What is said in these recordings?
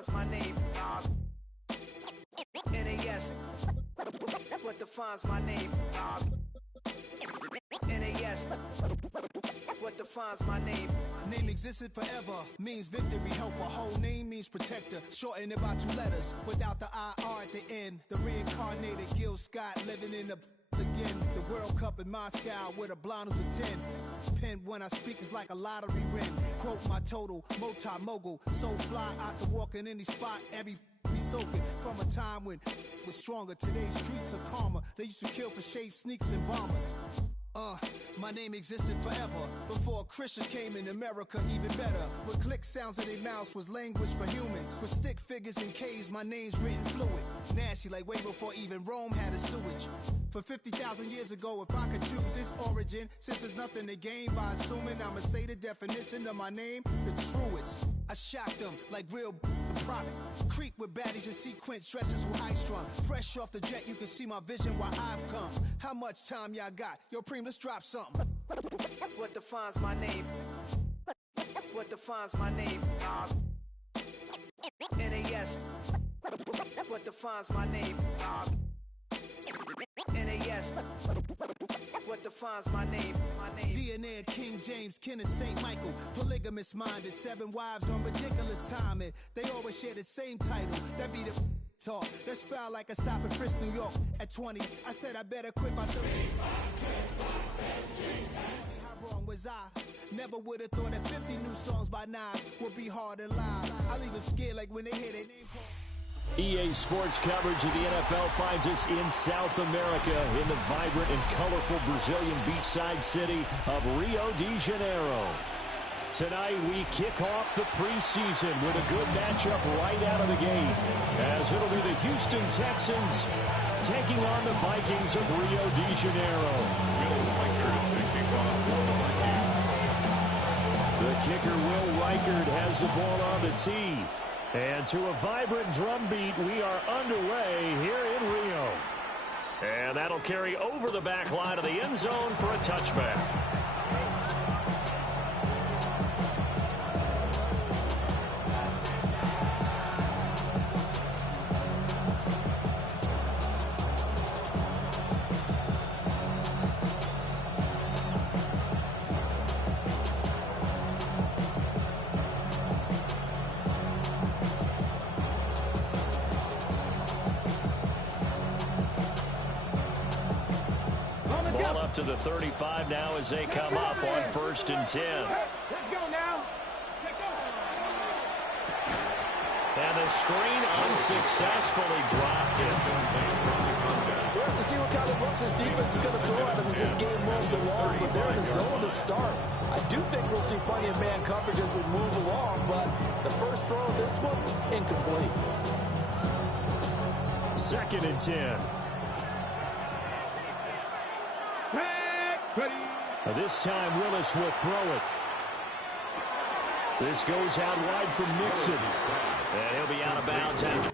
defines my name? NAS. What defines my name? NAS. What defines my name? Name existed forever, means victory, helper. Whole name means protector, shortened it by 2 letters, without the IR at the end. The reincarnated Gil Scott, living in the again. The World Cup in Moscow, with a blonde who's a 10. Pen when I speak is like a lottery win. Quote my total, multi-mogul, so fly, I can walk in any spot, every be soaking from a time when was stronger. Today's streets are calmer. They used to kill for shade sneaks and bombers. My name existed forever before Christians came in America, even better. With click sounds in their mouths was language for humans. With stick figures and K's, my name's written fluid. Nasty like way before even Rome had a sewage. For 50,000 years ago, if I could choose its origin, since there's nothing to gain by assuming, I'ma say the definition of my name, the truest. I shocked them like real product. Creep with baddies in sequence, dresses with high strung. Fresh off the jet, you can see my vision where I've come. How much time y'all got? Yo, Preem, let's drop something. What defines my name? What defines my name? NAS. What defines my name? NAS. What defines my name? DNA of King James, kin of St. Michael. Polygamous minded, 7 wives on ridiculous timing. They always share the same title. That be the talk. That's foul like a stop in Frisk, New York. At 20, I said I better quit my 30. How wrong was I? Never would have thought that 50 new songs by Nas would be hard and live. I leave them scared like when they hear their name called. EA Sports coverage of the NFL finds us in South America in the vibrant and colorful Brazilian beachside city of Rio de Janeiro. Tonight we kick off the preseason with a good matchup right out of the gate, as it'll be the Houston Texans taking on the Vikings of Rio de Janeiro. The kicker, Will Reichard, has the ball on the tee. And to a vibrant drum beat, we are underway here in Rio. And that'll carry over the back line of the end zone for a touchback. To the 35 now as they come up on 1st and 10. Let's go now. And the screen unsuccessfully dropped it. We'll have to see what kind of looks this defense is going to throw at them as this game moves along, but they're in the zone to start. I do think we'll see plenty of man coverage as we move along, but the first throw of this one, incomplete. 2nd and 10. Ready. This time Willis will throw it. This goes out wide for Mixon. And he'll be out of bounds after.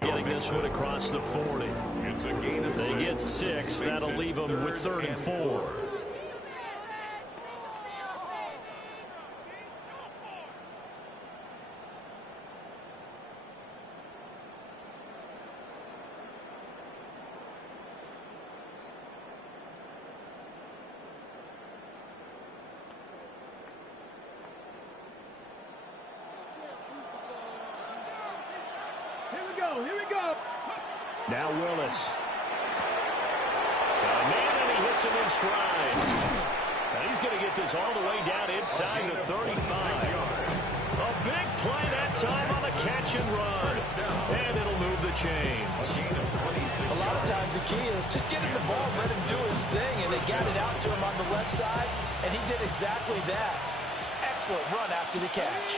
Getting this one across the 40. It's a gain of 6. They get 6. That'll leave them with 3rd and 4. go. Here we go. Now Willis. Got a man, and he hits him in stride. And he's going to get this all the way down inside the 35. A big play that time on the catch and run. And it'll move the chains. A lot of times the key is just get him the ball, let him do his thing, and they got it out to him on the left side, and he did exactly that. Excellent run after the catch.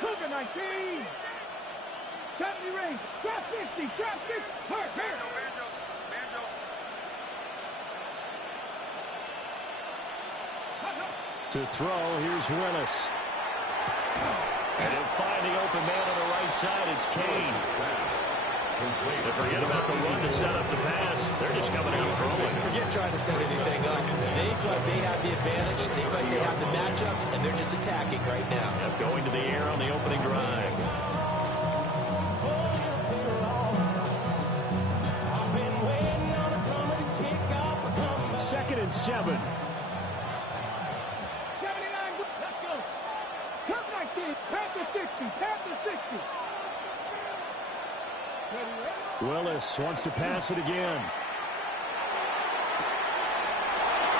Cougar 19. 70 range. Drop 50. Drop 50. Hurt. To throw, here's Willis. And he'll find the open man on the right side. It's Kane. And forget about the run to set up the pass. They're just coming out throwing. Forget trying to set anything up. They feel like they have the advantage. They feel like they have the matchups, and they're just attacking right now. Yep, going to the air on the opening drive. Second and 7. 79. Let's go. Come 19. Panther 60. Panther 60. Willis wants to pass it again.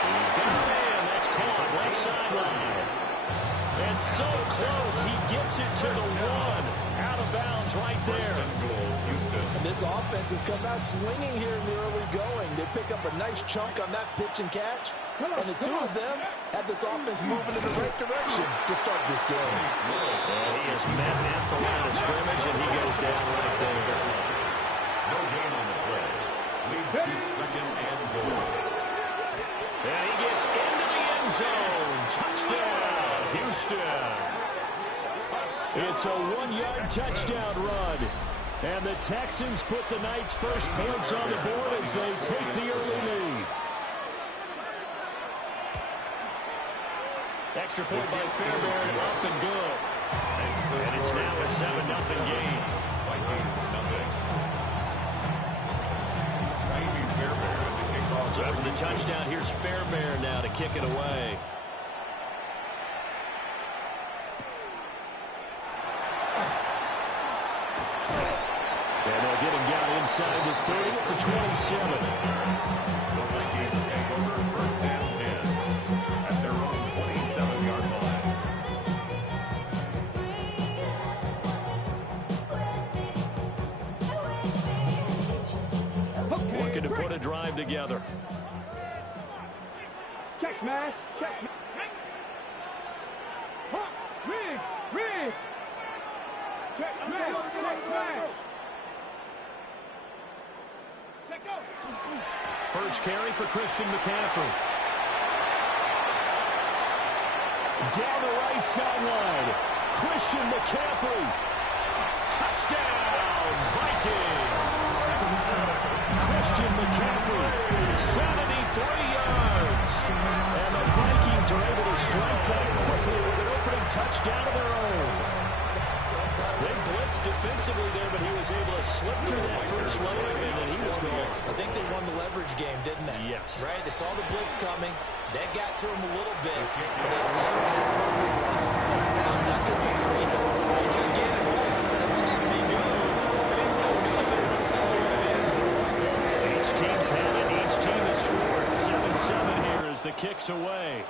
He's got a man. That's caught left sideline. And so close, he gets it to the 1. Out of bounds right there. And this offense has come out swinging here in the early going. They pick up a nice chunk on that pitch and catch. And the two of them have this offense moving in the right direction to start this game. And he is met at the line of scrimmage, and he goes down right there. No gain on the play. Leads to second and goal. And he gets into the end zone. Touchdown, Houston. It's a 1-yard touchdown run. And the Texans put the Knights' first points on the board as they take the early lead. Extra point by Fairbairn, up and good. And it's now a 7-0 game. Vikings nothing. Fairbairn. So after the touchdown, here's Fairbairn now to kick it away. And they'll get him down inside the 30 to 27. The Vikings take over first and 10 at their own 27-yard line. Looking to put a drive together. Check smash. Check smash. Rig. Check smash. Check smash. First carry for Christian McCaffrey. Down the right sideline. Christian McCaffrey. Touchdown, Vikings. Christian McCaffrey, 73 yards. And the Vikings are able to strike back quickly with an opening touchdown of their own. They blitzed defensively there, but he was able to slip through that first layer, and then he was gone. I think they won the leverage game, didn't they? Yes. Right? They saw the blitz coming. That got to him a little bit, but they leveraged it perfectly and found not just a crease, a gigantic hole. And up he goes, and he's still going. Oh, and it ends. Each team's had it. Each team has scored. 7-7 here as the kick's away.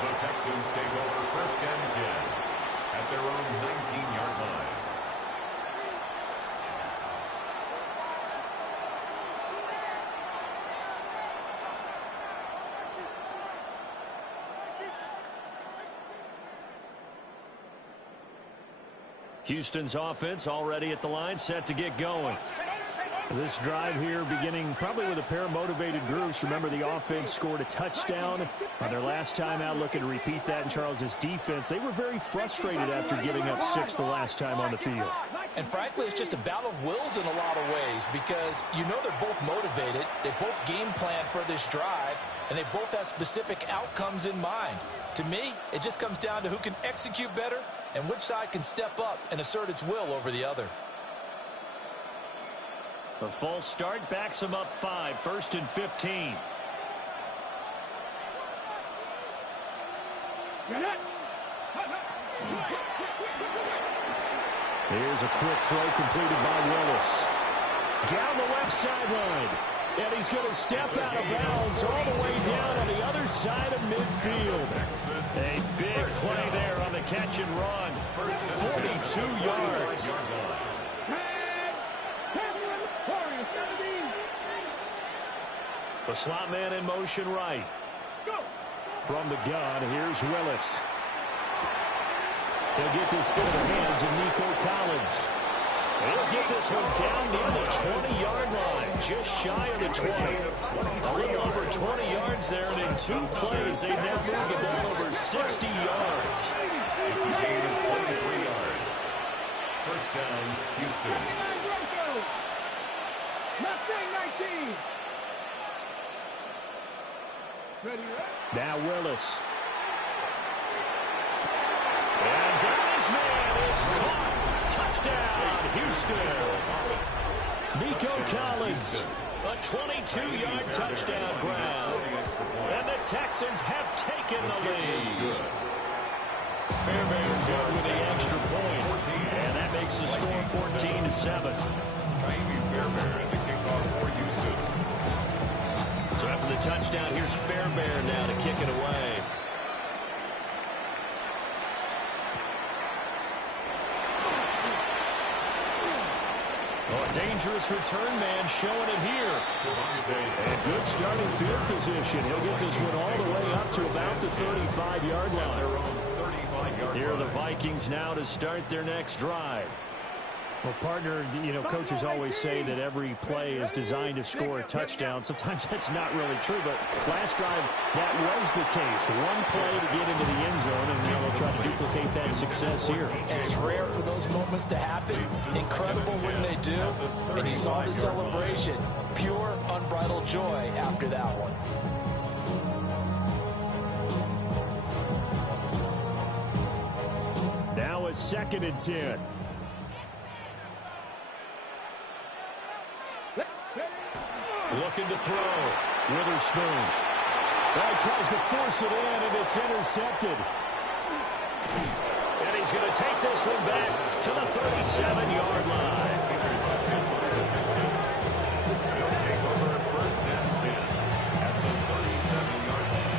The Texans take over first and 10 at their own 19-yard line. Houston's offense already at the line, set to get going. This drive here beginning probably with a pair of motivated groups. Remember, the offense scored a touchdown on their last time out. Looking to repeat that in Charles's defense. They were very frustrated after giving up 6 the last time on the field. And frankly, it's just a battle of wills in a lot of ways because you know they're both motivated. They both game plan for this drive, and they both have specific outcomes in mind. To me, it just comes down to who can execute better and which side can step up and assert its will over the other. A false start backs them up 5, 1st and 15. Here's a quick throw completed by Willis. Down the left sideline. And he's going to step out of bounds all the way down on the other side of midfield. A big play there on the catch and run. 42 yards. The slot man in motion right. From the gun, here's Willis. He'll get this into the hands of Nico Collins. He'll get this one down near the 20-yard line, just shy of the 20. A little over 20 yards there, and in 2 plays, they've now moved the ball over 60 yards. It's a gain of 23 yards. First down, Houston. Now Willis. And down his man, it's caught. Touchdown, Houston. Nico Collins, a 22-yard touchdown grab. And the Texans have taken the lead. Fairbairn good with the extra point. And that makes the score 14-7. Jaime Fairbairn, the kickoff for Houston. So after the touchdown, here's Fairbairn now to kick it away. Oh, a dangerous return man showing it here. And good starting field position. He'll get this one all the way up to about the 35-yard line. Here are the Vikings now to start their next drive. Well, partner, you know, coaches always say that every play is designed to score a touchdown. Sometimes that's not really true, but last drive, that was the case. One play to get into the end zone, and they'll try to duplicate that success here. And it's rare for those moments to happen. Incredible when they do. And you saw the celebration. Pure, unbridled joy after that one. Now a 2nd and 10. Looking to throw. Witherspoon. Well, he tries to force it in, and it's intercepted. And he's going to take this one back to the 37-yard line. He'll take over at first and 10 at the 37-yard line.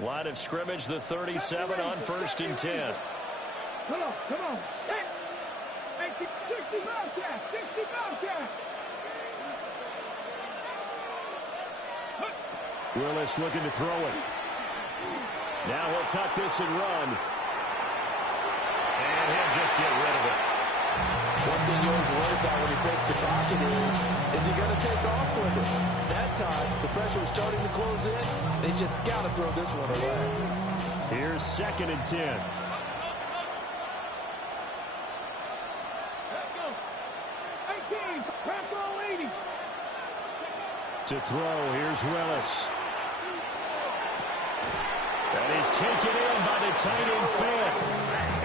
Line of scrimmage, the 37 on 1st and 10. Come on. Hey, 60 Bobcat, 60 Bobcat. Willis looking to throw it. Now he'll tuck this and run. And he'll just get rid of it. One thing you always worry about when he breaks the pocket is he going to take off with it? That time, the pressure was starting to close in. They just got to throw this one away. Here's 2nd and 10. Let's go. 18, pass all 80. To throw, here's Willis. That is taken in by the tight end Fant.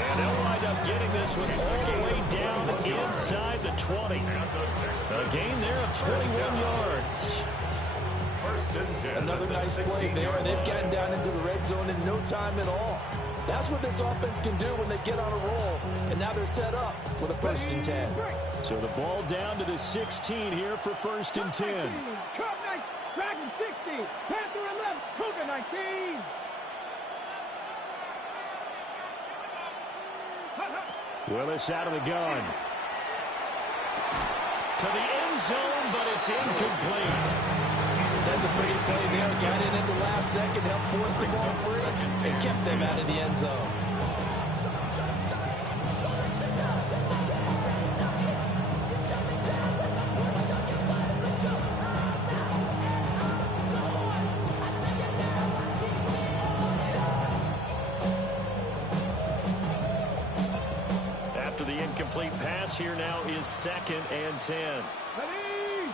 And they'll wind up getting this one all the way down inside the 20. A gain there of 21 yards. Another nice play there, and they've gotten down into the red zone in no time at all. That's what this offense can do when they get on a roll, and now they're set up with a 1st and 10. So the ball down to the 16 here for 1st and 10. Cub Knights, Dragon 60, Panther 11, Cougar 19. Willis out of the gun. To the end zone, but it's incomplete. That's a pretty play there. Got in at the last second, helped force the ball free, and kept them out of the end zone. incomplete pass. Here now is 2nd and 10. Ready?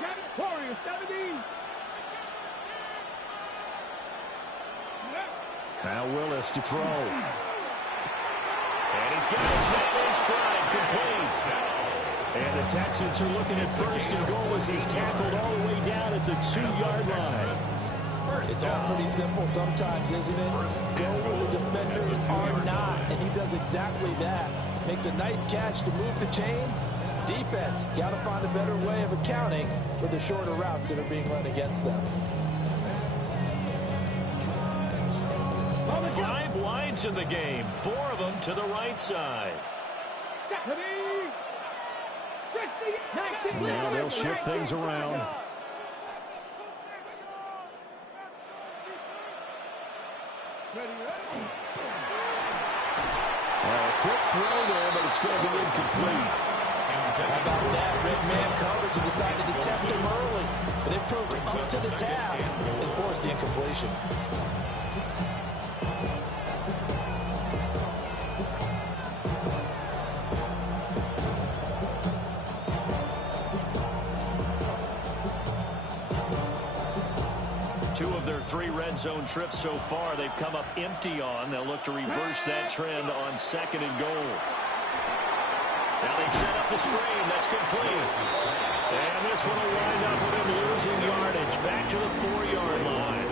Got it, Warriors, 70. Now Willis to throw. And he's got his man in stride, complete. And the Texans are looking at 1st and goal as he's tackled all the way down at the 2-yard line. It's all pretty simple sometimes, isn't it? Go where the defenders are not, and he does exactly that. Makes a nice catch to move the chains. Defense, got to find a better way of accounting for the shorter routes that are being run against them. 5 wides in the game, 4 of them to the right side. Now they'll shift things around. Quick throw there, but it's going to be incomplete. How about that? Red man coverage and decided to test him early. But they proved up to the task and forced the incompletion. Two of their 3 red zone trips so far, they've come up empty on. They'll look to reverse that trend on 2nd and goal. Now they set up the screen. That's complete. And this one will wind up with him losing yardage back to the 4-yard line.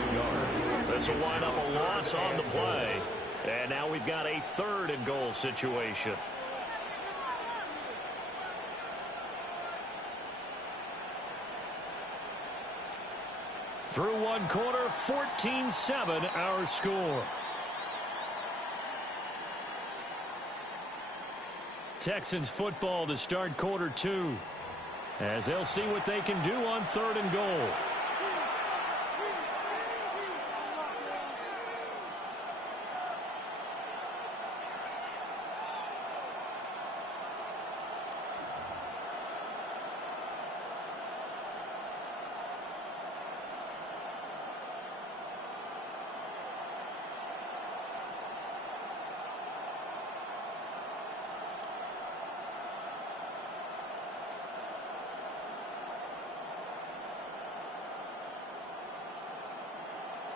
This will wind up a loss on the play. And now we've got a 3rd and goal situation. Through 1 quarter, 14-7 our score. Texans football to start quarter 2. As they'll see what they can do on 3rd and goal.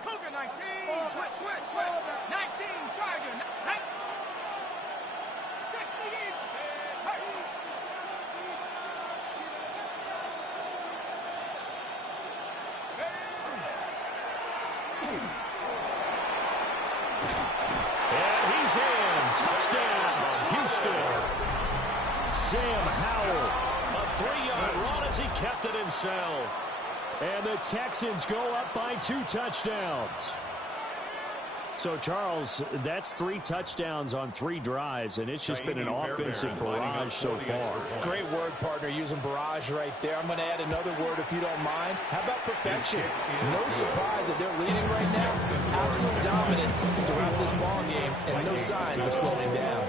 Cougar 19, switch, 19, Tiger, 60 in, hey. And he's in. Touchdown, Houston. Sam Howell, a 3-yard run as he kept it himself. And the Texans go up by 2 touchdowns. So, Charles, that's 3 touchdowns on 3 drives, and it's just been an offensive barrage so far. Great word, partner, using barrage right there. I'm going to add another word if you don't mind. How about perfection? No surprise that they're leading right now. Absolute dominance throughout this ball game, and no signs of slowing down.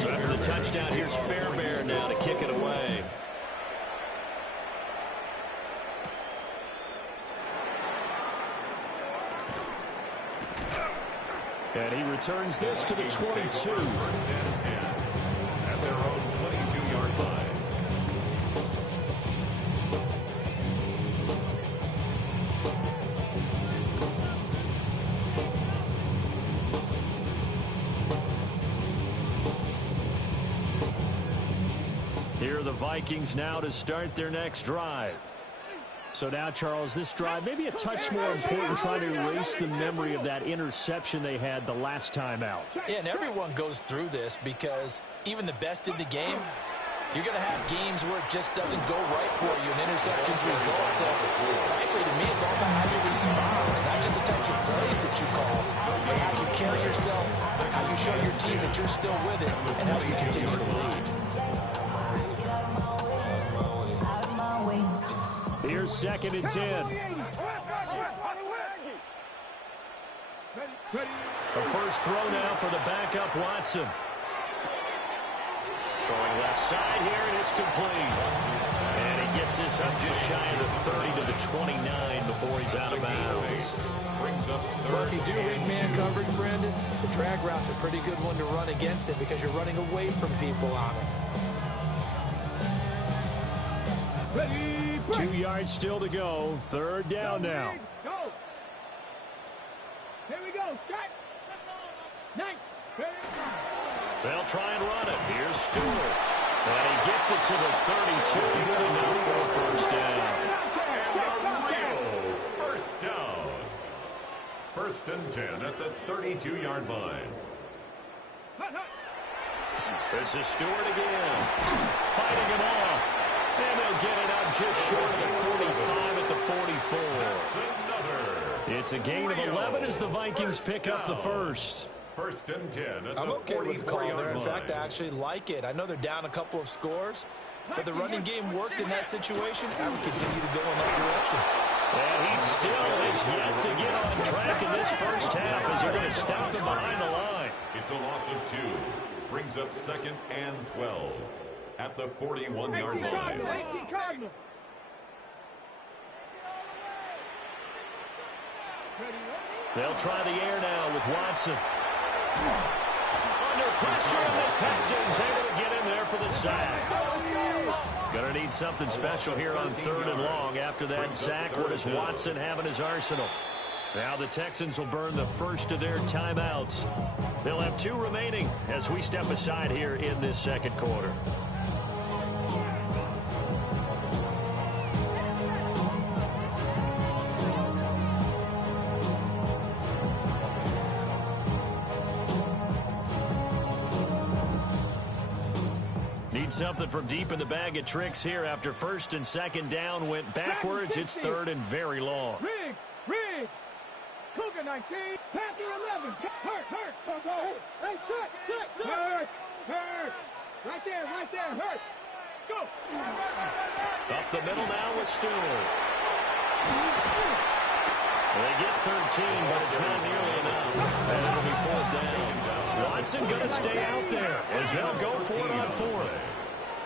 So after the touchdown, here's Fairbairn now to kick it away. And he returns this to the 22. 1st and 10 at their own 22-yard line. Here are the Vikings now to start their next drive. So now, Charles, this drive may be a touch more important, trying to erase the memory of that interception they had the last time out. Yeah, and everyone goes through this because even the best in the game, you're going to have games where it just doesn't go right for you, and interceptions result. So, frankly, to me, it's all about how you respond, not just the types of plays that you call, but how you carry yourself, how you show your team that you're still with it, and how you continue to lead. Here's 2nd and 10. A first throw now for the backup Watson. Throwing left side here, and it's complete. And he gets this up just shy of the 30 to the 29 before he's out of bounds. brings up third. Well, if you do read man coverage, Brandon, the drag route's a pretty good one to run against it because you're running away from people on it. Ready, break. 2 yards still to go. Third down now. Go. Here we go. Start. 9. Ready. They'll try and run it. Here's Stewart. And he gets it to the 32. Good enough for a first down. First down. 1st and 10 at the 32-yard line. This is Stewart again. Fighting him off. And they'll get it up just short of the 45 at the 44. That's another. It's a gain of 11 as the Vikings pick up the first. 1st and 10 at I'm the okay with the call 44-yard there. In line. fact, I actually like it. I know they're down a couple of scores, but the running game worked in that situation. I would continue to go in that direction. And he still is yet to get on track in this first half as they're going to stop him behind the line. It's a loss of 2. Brings up 2nd and 12 at the 41-yard line. 18 Cardinal. They'll try the air now with Watson. Under pressure, and the Texans able to get in there for the sack. Going to need something special here on 3rd and long after that sack. What does Watson have in his arsenal? Now the Texans will burn the first of their timeouts. They'll have 2 remaining as we step aside here in this second quarter. Something from deep in the bag of tricks here after 1st and 2nd down went backwards. It's 3rd and very long. Riggs. Cougar 19. Panther 11. Hurt. Hey, check. Hurt. Right there. Hurt. Go. Up the middle now with Stewart. They get 13, but it's not nearly enough. And it'll be 4th down. Watson going to stay out there as they'll go for it on 4th.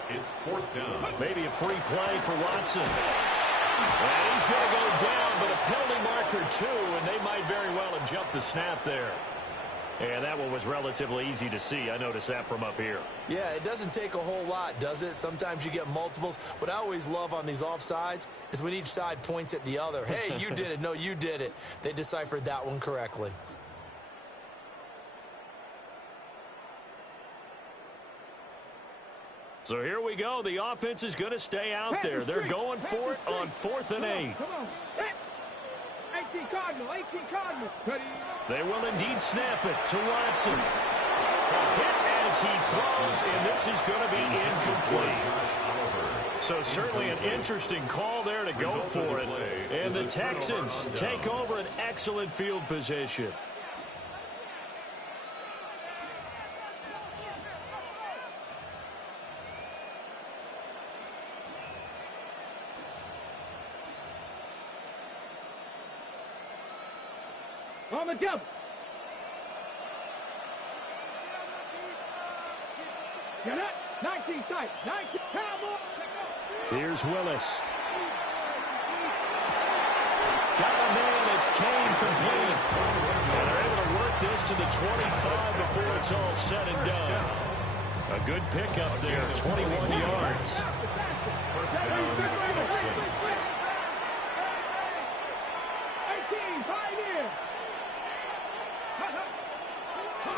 It's 4th down. Maybe a free play for Watson. And he's going to go down, but a penalty marker too, and they might very well have jumped the snap there. And that one was relatively easy to see. I noticed that from up here. Yeah, it doesn't take a whole lot, does it? Sometimes you get multiples. What I always love on these offsides is when each side points at the other. Hey, you did it. No, you did it. They deciphered that one correctly. So here we go. The offense is going to stay out there. They're going for it on 4th and 8. Come on. 18 Cardinal. Ready. They will indeed snap it to Watson. A hit as he throws, and this is going to be incomplete. So certainly an interesting call there to go for it. And the Texans take over an excellent field position. On the double. Get it. 19 tight. 19 Cowboy. Here's Willis. Got a man. It's Kane complete. And they're able to work this to the 25 before it's all said and done. A good pickup there. 21 yards. First down, Texans. 18 pioneer.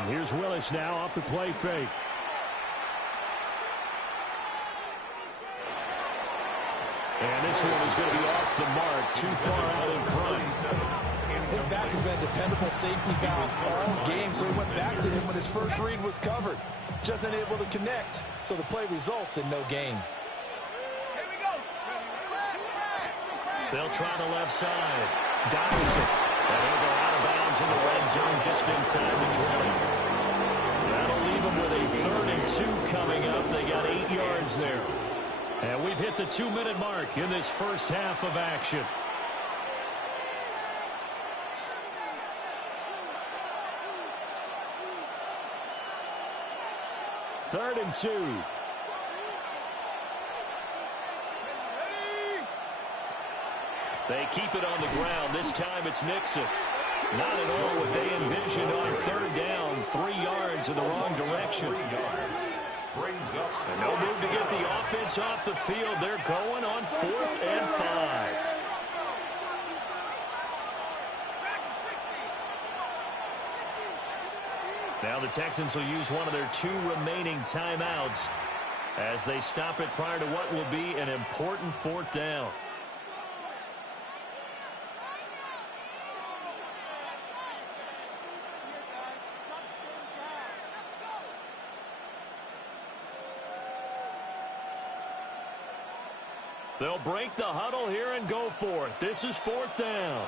Here's Willis now off the play fake. And this one is going to be off the mark, too far out in front. His back has been a dependable safety valve all game, so he went back to him when his first read was covered. Just unable to connect, so the play results in no gain. They'll try the left side. Dives it. And he'll go out of bounds in the red zone just inside the 20. That'll leave them with a 3rd and 2 coming up. They got 8 yards there. And we've hit the 2-minute mark in this first half of action. Third and 2. They keep it on the ground. This time it's Mixon. Not at all what they envisioned on third down. 3 yards in the wrong direction. And no move to get the offense off the field. They're going on 4th and 5. Now the Texans will use one of their 2 remaining timeouts as they stop it prior to what will be an important 4th down. They'll break the huddle here and go for it. This is 4th down.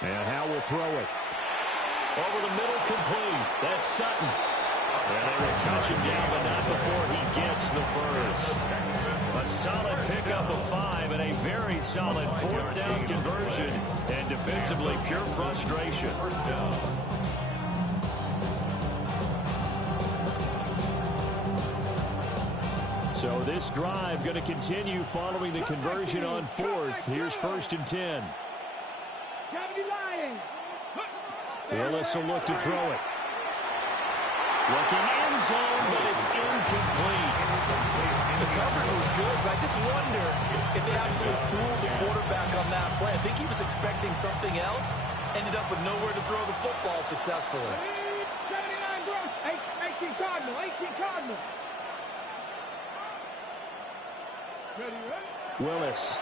And Howe will throw it. Over the middle, complete. That's Sutton. And they will touch him down, but not before he gets the first. A solid pickup of 5 and a very solid 4th down conversion. And defensively, pure frustration. So this drive going to continue following the conversion on 4th. Here's 1st and 10. Willis will look to throw it. Looking end zone, but it's incomplete. The coverage was good, but I just wonder if they absolutely fooled the quarterback on that play. I think he was expecting something else. Ended up with nowhere to throw the football successfully. 79 Gross, 18 Cardinal, 18 Cardinal. Ready? Willis.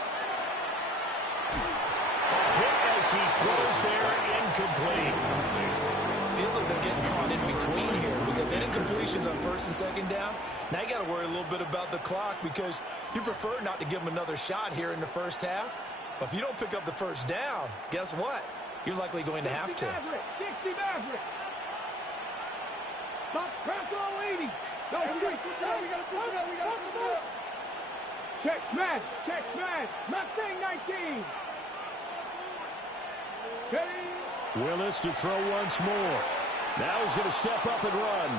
Hit as he throws there, incomplete. Feels like they're getting caught in between here because any completions on 1st and 2nd down. Now you got to worry a little bit about the clock because you prefer not to give them another shot here in the 1st half. But if you don't pick up the 1st down, guess what? You're likely going to have to. 60 Maverick. Stop, press all 80. No, we got to check smash. Mustang 19. Willis to throw once more. Now he's going to step up and run.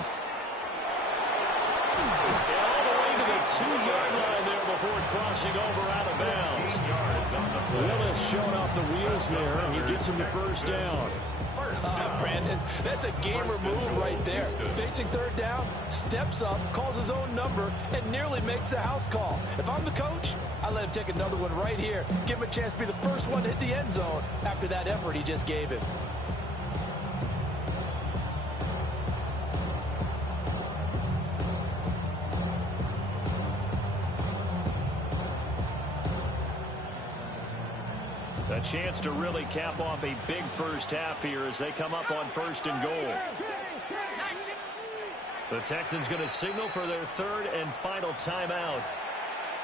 And all the way to the 2-yard line there before crossing over out of bounds. Willis showing off the wheels there. He gets him the 1st down. Brandon, that's a gamer move right there. Facing 3rd down, steps up, calls his own number, and nearly makes the house call. If I'm the coach, I let him take another one right here. Give him a chance to be the first one to hit the end zone after that effort he just gave him. A chance to really cap off a big 1st half here as they come up on 1st and goal. The Texans going to signal for their 3rd and final timeout.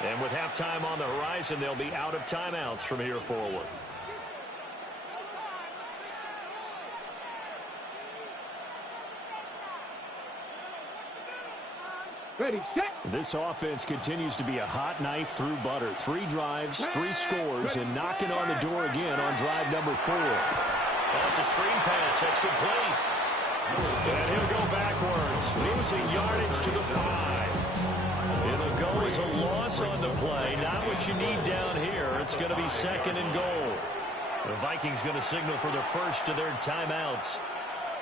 And with halftime on the horizon, they'll be out of timeouts from here forward. Ready, set. This offense continues to be a hot knife through butter. 3 drives, 3 scores, and knocking on the door again on drive number 4. That's a screen pass. That's complete. And he'll go backwards, losing yardage to the 5. It'll go as a loss on the play. Not what you need down here. It's going to be 2nd and goal. The Vikings going to signal for the first of their timeouts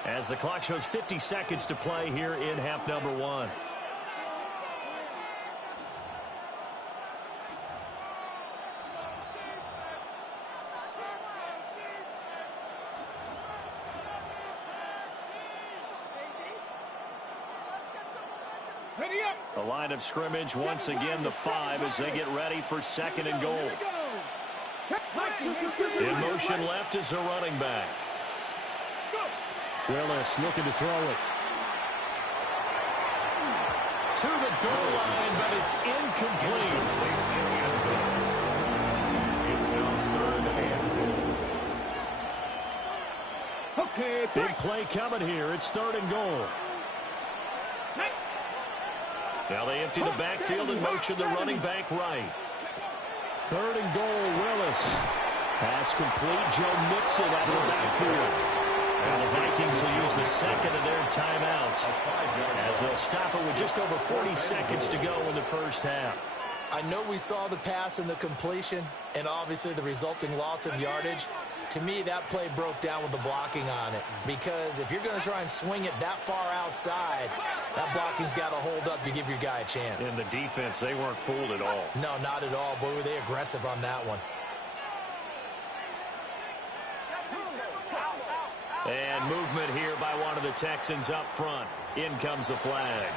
as the clock shows 50 seconds to play here in half number 1. The line of scrimmage, once again, the 5 as they get ready for 2nd and goal. In motion left is a running back. Willis looking to throw it. To the goal line, but it's incomplete. It's now 3rd and. Okay, big play coming here. It's 3rd and goal. Now they empty the backfield and motion the running back right. 3rd and goal, Willis. Pass complete. Joe Mixon out of the backfield. And the Vikings will use the second of their timeouts as they'll stop it with just over 40 seconds to go in the first half. I know we saw the pass and the completion and obviously the resulting loss of yardage. To me, that play broke down with the blocking on it, because if you're going to try and swing it that far outside, that blocking's got to hold up to give your guy a chance. In the defense, they weren't fooled at all. No, not at all. Boy, were they aggressive on that one. And movement here by one of the Texans up front. In comes the flag.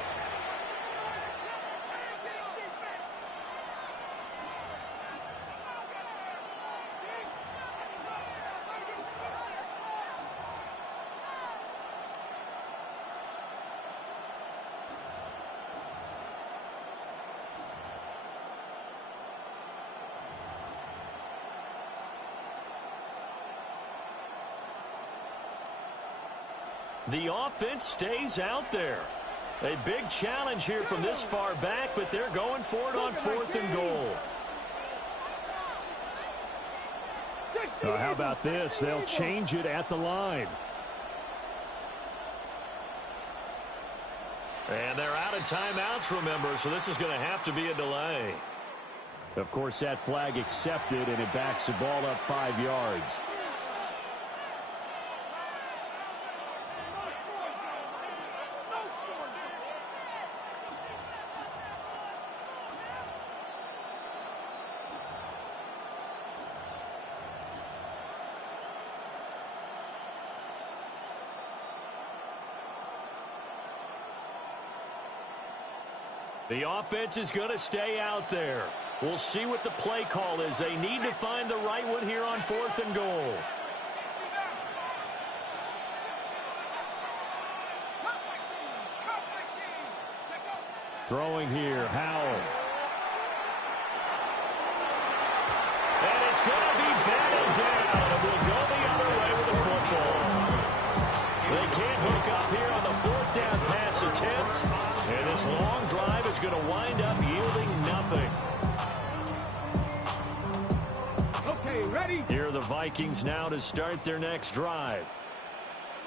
The offense stays out there. A big challenge here from this far back, but they're going for it on 4th and goal. How about this? They'll change it at the line. And they're out of timeouts, remember, so this is going to have to be a delay. Of course, that flag accepted, and it backs the ball up 5 yards. The offense is going to stay out there. We'll see what the play call is. They need to find the right one here on 4th and goal. Throwing here, Howell. And it's going to be batted down. And we'll go the other way with the football. They can't hook up here on the 4th down pass attempt. And this long drive is going to wind up yielding nothing. Okay, ready? Here are the Vikings now to start their next drive.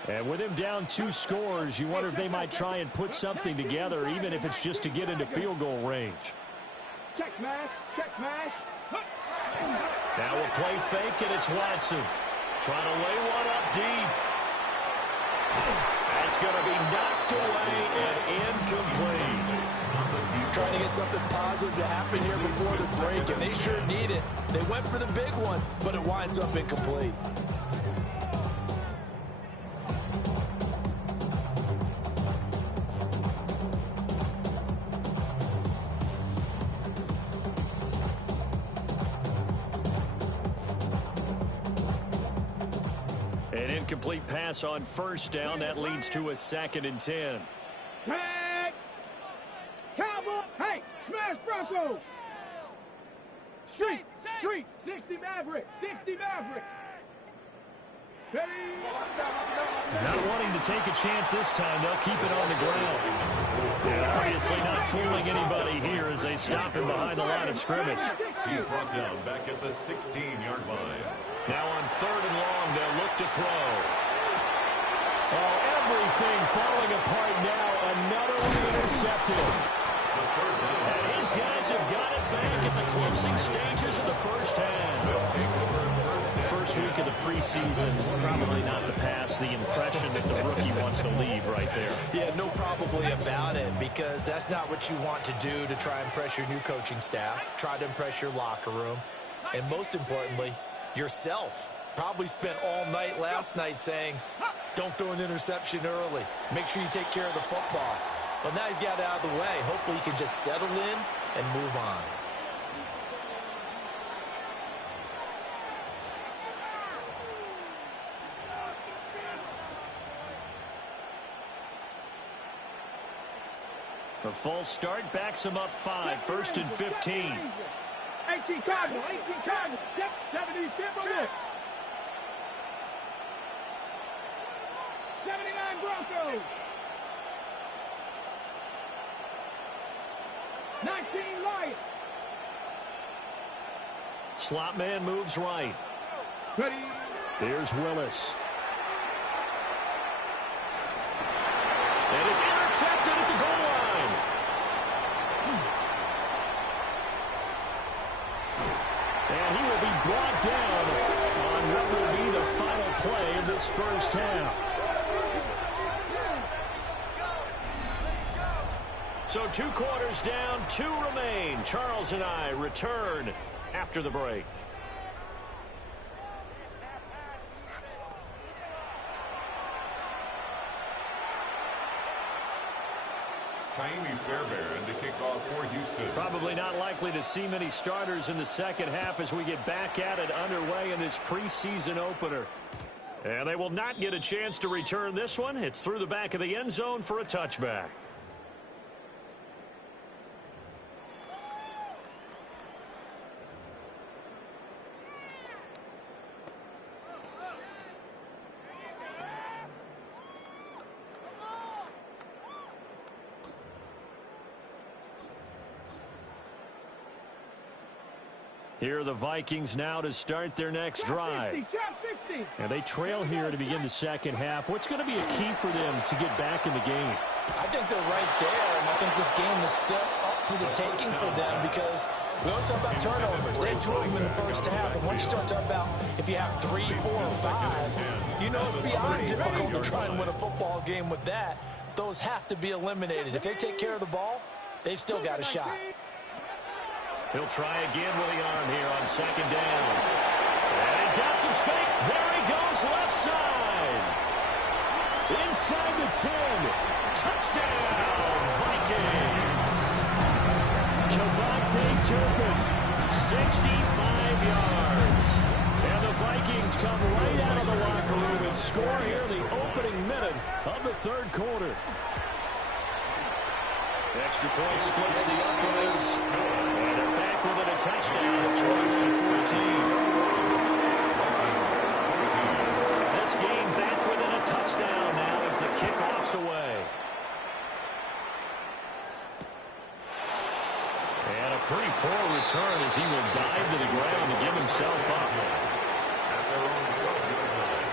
And with him down 2 scores, you wonder if they might try and put something together, even if it's just to get into field goal range. Check smash, check smash. Now we'll play fake, and it's Watson. Trying to lay one up deep. That's going to be knocked away and incomplete. Trying to get something positive to happen here before the break, and they sure need it. They went for the big one, but it winds up incomplete. An incomplete pass on 1st down. That leads to a 2nd and 10. Tag! Cowboy! Hey! Smash Bronco! Street! 60 Maverick! 60 Maverick! Not wanting to take a chance this time. They'll keep it on the ground. And obviously not fooling anybody here as they stop him behind the line of scrimmage. He's brought down back at the 16-yard line. Now on 3rd and long, they'll look to throw. Oh, everything falling apart now. Another one intercepted. And his guys have got it back at the closing stages of the first half. First week of the preseason, probably not the pass, the impression that the rookie wants to leave right there. Yeah, no probably about it, because that's not what you want to do to try and press your new coaching staff, try to impress your locker room, and most importantly, yourself. Probably spent all night last night saying, don't throw an interception early. Make sure you take care of the football. But now he's got it out of the way. Hopefully he can just settle in and move on. The false start backs him up 5, 1st and 15. 18 Cardinal, 18 Cardinal, 70 Timberwolves. 79 Broncos. 19 Lions. Slot man moves right. Ready. Here's Willis. And it's intercepted at the goal line. And he will be brought down on what will be the final play of this first half. So 2 quarters down, 2 remain. Charles and I return after the break. Kaimi Fairbairn to kick off for Houston. Probably not likely to see many starters in the second half as we get back at it underway in this preseason opener. And they will not get a chance to return this one. It's through the back of the end zone for a touchback. Here are the Vikings now to start their next drive. 60. And they trail here to begin the second half. What's going to be a key for them to get back in the game? I think they're right there, and I think this game is still up for the taking for them because we always talk about turnovers. They had 2 of them in the first half, and once you start talking about if you have 3, 4, or 5, you know it's beyond difficult to try and win a football game with that. Those have to be eliminated. If they take care of the ball, they've still got a shot. He'll try again with the arm here on second down. And he's got some space. There he goes, left side. Inside the 10. Touchdown, Vikings. Kevontae Turpin, 65 yards. And the Vikings come right out of the locker room and score here in the opening minute of the third quarter. Extra point splits the uprights. And they're back with it, a touchdown at 21-14. This game back within a touchdown now as the kickoff's away. And a pretty poor return as he will dive to the ground to give himself up. At their own 12-yard line.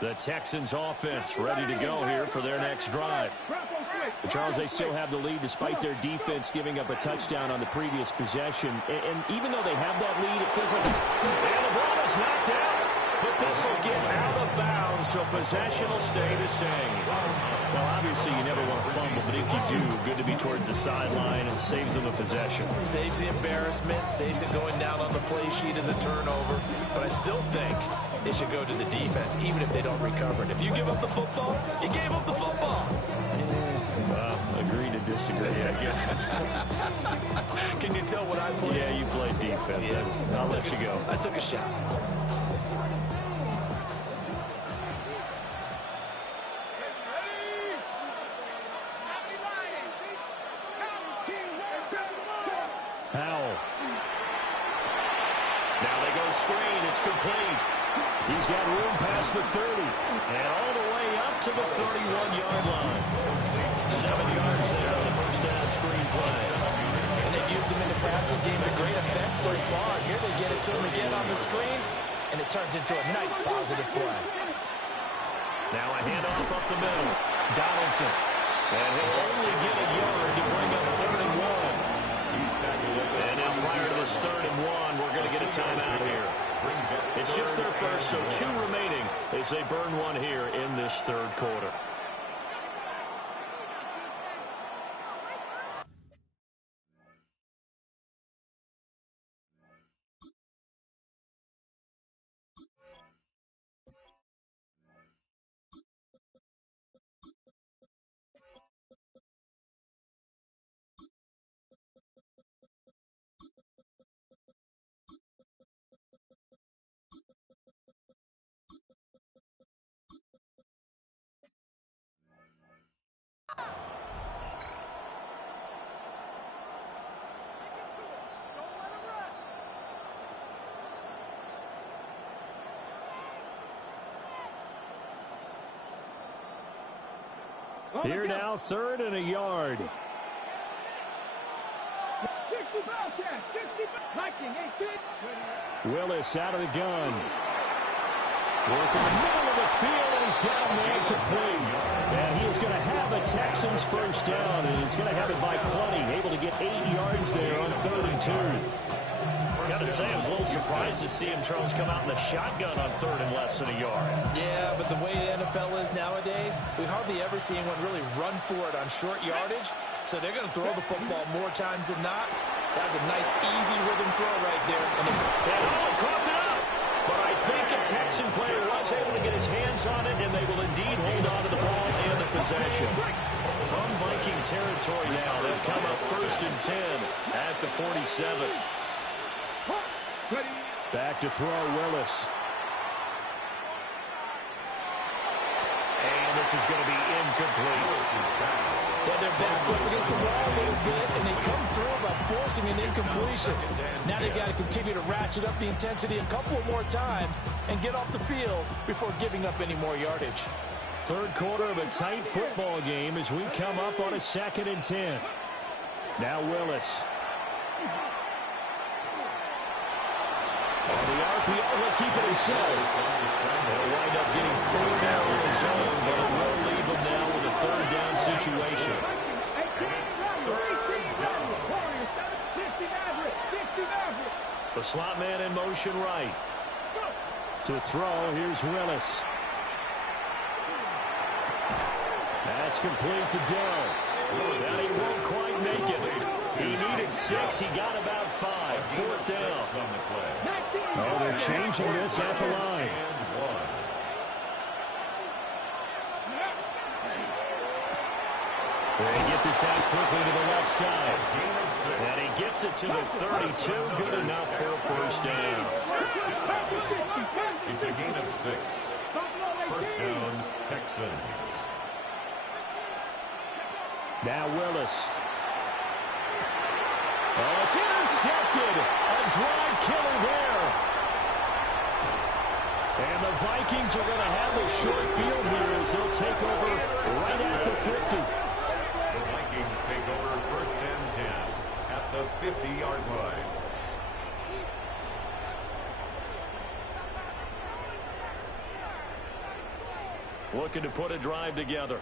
The Texans offense ready to go here for their next drive. Charles, they still have the lead despite their defense giving up a touchdown on the previous possession. And even though they have that lead, it feels like... And the ball is knocked out, but this will get out of bounds, so possession will stay the same. Well, obviously you never want to fumble, but if you do, good to be towards the sideline and saves them a possession. Saves the embarrassment, saves it going down on the play sheet as a turnover. But I still think it should go to the defense, even if they don't recover it. If you give up the football, you gave up the football. Agree to disagree, I guess. Can you tell what I played? Yeah, you played defense. Yeah. I'll let you go. I took a shot. Powell. Now they go screen. It's complete. He's got room past the 30. And all the way up to the 31-yard line. 7 yards there on the first down screen play. And they've used him in the passing game to great effect so far. Here they get it to him again on the screen, and it turns into a nice positive play. Now a handoff up the middle. Donaldson. And he'll only get a yard to bring up 3rd and 1. And now prior to this 3rd and 1, we're going to get a timeout here. It's just their first, so 2 remaining as they burn one here in this third quarter. Here now, 3rd and a yard. 65 catch, 65. Viking, 18. Willis out of the gun. Working the middle of the field, and he's got a man complete. And he is going to have a Texans first down, and he's going to have it by plenty. Able to get 8 yards there on 3rd and 2. Got to say, I was a little surprised to see him, Charles, come out in the shotgun on 3rd and less than a yard. Yeah, but the way the NFL is nowadays, we hardly ever see anyone really run for it on short yardage. So they're going to throw the football more times than not. That was a nice, easy rhythm throw right there. And coughed it up. But I think a Texan player was able to get his hands on it, and they will indeed hold on to the ball and the possession. From Viking territory now, they'll come up 1st and 10 at the 47. Back to throw, Willis. And this is going to be incomplete. Yeah, their backs up against the wall a little bit, and they come through by forcing an incompletion. Now they've got to continue to ratchet up the intensity a couple more times and get off the field before giving up any more yardage. 3rd quarter of a tight football game as we come up on a 2nd and 10. Now Willis. On the RPO, he'll keep it himself. He'll wind up getting 4 down in his own, but it will leave him now with a 3rd down situation. The slot man in motion right. To throw, here's Willis. That's complete to Dell. And he won't quite make it. He needed 6. He got about 5. 4th down. Oh, they're changing this at the line. They get this out quickly to the left side. And he gets it to the 32. Good enough for a 1st down. It's a gain of 6. 1st down, Texans. Now Willis. Oh, it's intercepted. A drive killer there. And the Vikings are going to have a short field here as they'll take over right at the 50. The Vikings take over 1st and 10 at the 50-yard line. Looking to put a drive together.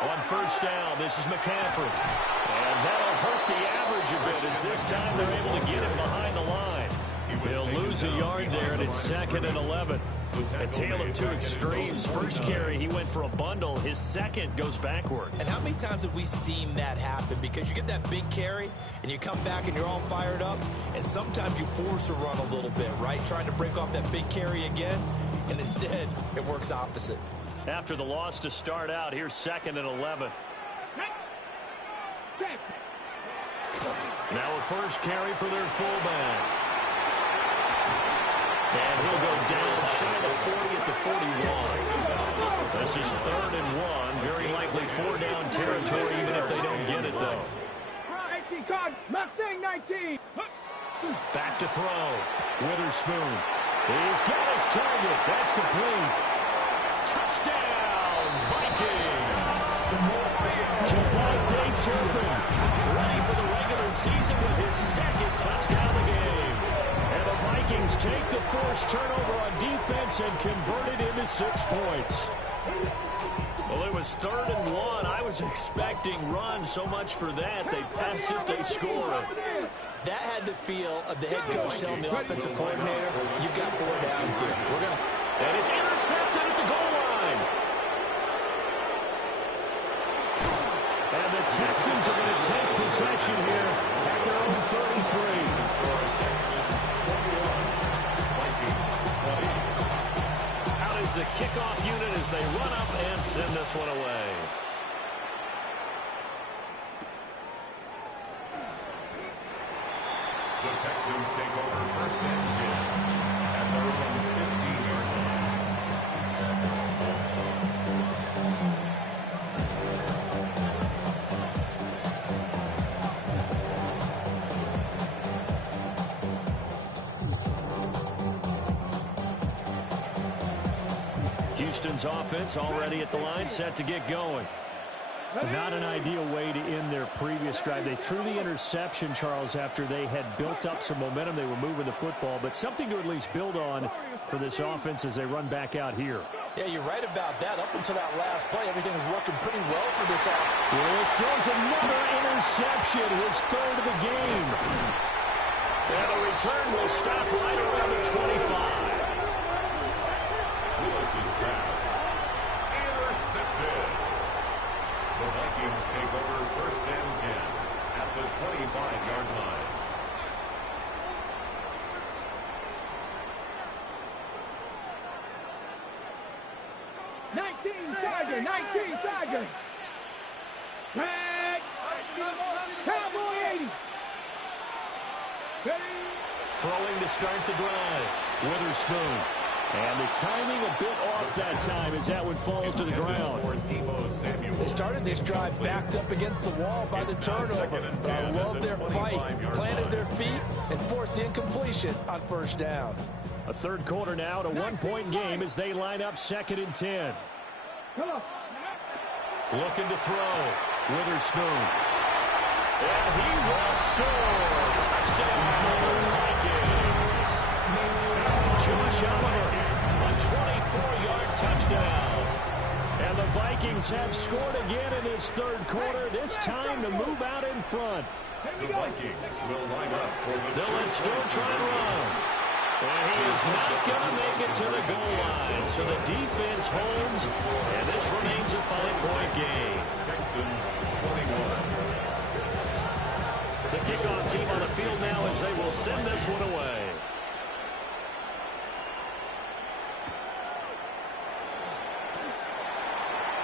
On 1st down, this is McCaffrey. And that'll hurt the average a bit as this time they're able to get him behind the line. They'll lose a yard there, and it's 2nd and 11. A tale of 2 extremes. First carry, he went for a bundle. His second goes backward. And how many times have we seen that happen? Because you get that big carry, and you come back and you're all fired up, and sometimes you force a run a little bit, right? Trying to break off that big carry again, and instead it works opposite. After the loss to start out, here's 2nd and 11. Now a first carry for their fullback. And he'll go down shy of the 40 at the 41. This is 3rd and 1. Very likely 4 down territory even if they don't get it, though. Mustang 19. Back to throw. Witherspoon. He's got his target. That's complete. Touchdown, Vikings. Kevontae Turpin ready for the regular season with his 2nd touchdown of the game. And the Vikings take the forced turnover on defense and convert it into 6 points. Well, it was 3rd and 1. I was expecting run, so much for that. They pass it, they score. That had the feel of the head coach telling the offensive coordinator, you've got 4 downs here. And it's intercepted at the goal line. And the Texans are going to take possession here at their own 33. Out is the kickoff unit as they run up and send this one away. The Texans take over 1st and 10 at their own 15-yard line. Houston's offense already at the line, set to get going. Not an ideal way to end their previous drive. They threw the interception, Charles, after they had built up some momentum. They were moving the football, but something to at least build on for this offense as they run back out here. Yeah, you're right about that. Up until that last play, everything was working pretty well for this offense. Willis throws another interception, his third of the game. And the return will stop right around the 25. Willis's pass intercepted. The Vikings take over first and 10 at the 25-yard line. Tiger, 19 Tiger. Tag. Cowboy 80. Throwing to start the drive. Witherspoon. And the timing a bit off that time as that one falls to the ground. They started this drive backed up against the wall by the turnover. But I love their fight. Planted their feet and forced the incompletion on first down. A third quarter now to 1-point game as they line up 2nd and 10. Looking to throw. Witherspoon. And he will score. Touchdown, Vikings. Josh Oliver, a 24-yard touchdown. And the Vikings have scored again in this third quarter, this time to move out in front. The Vikings will line up for the They'll still try and run. And he is not going to make it to the goal line. So the defense holds, and this remains a 5-point game. Texans 21. The kickoff team on the field now as they will send this one away.